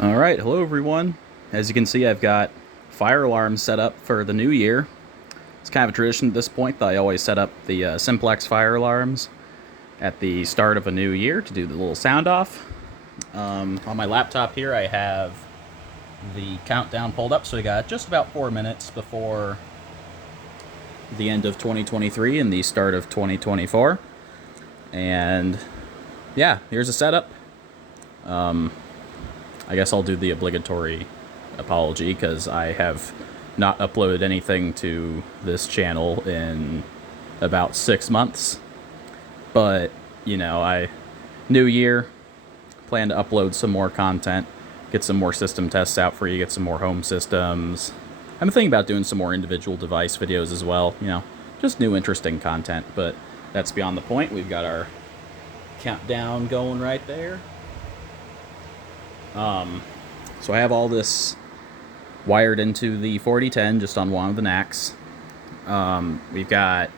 Alright, hello everyone. As you can see, I've got fire alarms set up for the new year. It's kind of a tradition at this point that I always set up the Simplex fire alarms at the start of a new year to do the little sound off. On my laptop here I have the countdown pulled up, so we got just about 4 minutes before the end of 2023 and the start of 2024. And yeah, here's a setup. I guess I'll do the obligatory apology because I have not uploaded anything to this channel in about 6 months. But, you know, new year, plan to upload some more content, get some more system tests out for you, get some more home systems. I'm thinking about doing some more individual device videos as well, you know, just new interesting content, but that's beyond the point. We've got our countdown going right there. So I have all this wired into the 4010 just on one of the NACs. We've got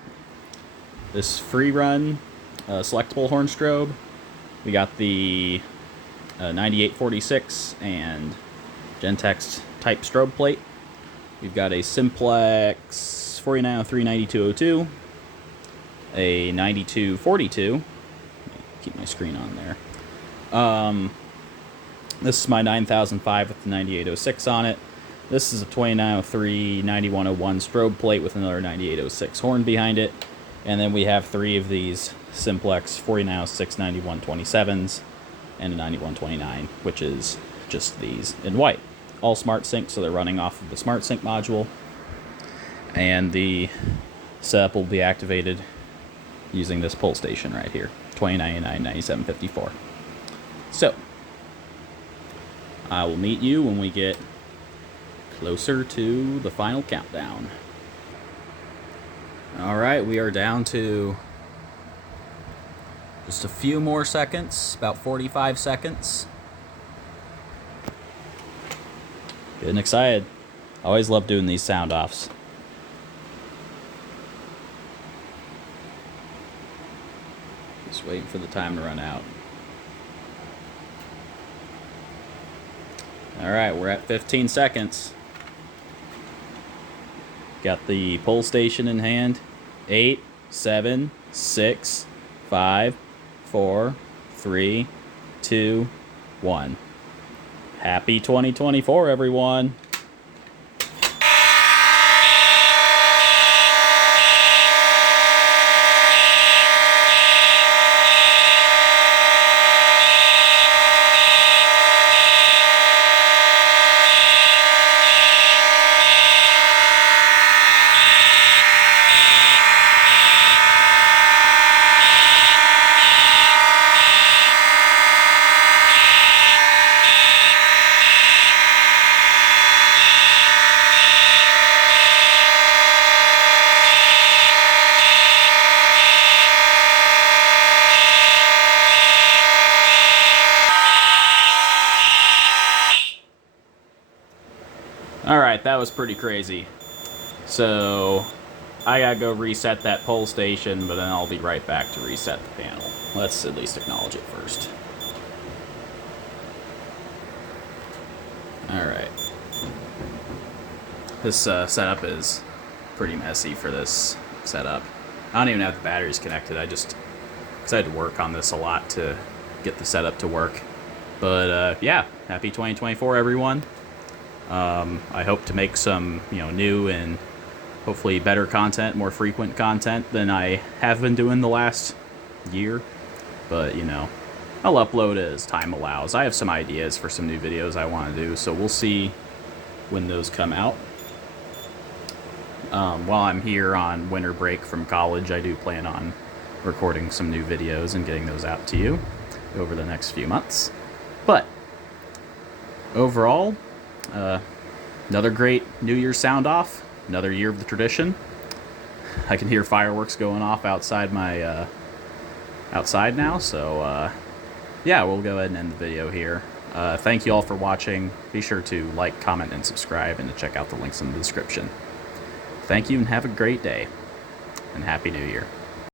this free run selectable horn strobe. We got the 9846 and Gentex type strobe plate. We've got a Simplex 4903 9202, a 9242. Keep my screen on there. This is my 9005 with the 9806 on it. This is a 2903 9101 strobe plate with another 9806 horn behind it. And then we have 3 of these Simplex 4906 9127s and a 9129, which is just these in white. All smart sync, so they're running off of the smart sync module. And the setup will be activated using this pull station right here, 2099 9754. So I will meet you when we get closer to the final countdown. Alright, we are down to just a few more seconds, about 45 seconds. Getting excited. Always love doing these sound offs. Just waiting for the time to run out. Alright, we're at 15 seconds. Got the pull station in hand. 8, 7, 6, 5, 4, 3, 2, 1. Happy 2024, everyone. Alright, that was pretty crazy. So, I gotta go reset that pull station, but then I'll be right back to reset the panel. Let's at least acknowledge it first. Alright. This setup is pretty messy for this setup. I don't even have the batteries connected. Because I had to work on this a lot to get the setup to work. But yeah, happy 2024, everyone. I hope to make some, new and hopefully better content, more frequent content than I have been doing the last year. But, I'll upload as time allows. I have some ideas for some new videos I want to do, so we'll see when those come out. While I'm here on winter break from college, I do plan on recording some new videos and getting those out to you over the next few months. But overall, another great New Year's sound off, another year of the tradition. I can hear fireworks going off outside my outside now, so yeah, we'll go ahead and end the video here. Thank you all for watching. Be sure to like, comment, and subscribe, and to check out the links in the description. Thank you and have a great day, and Happy New Year.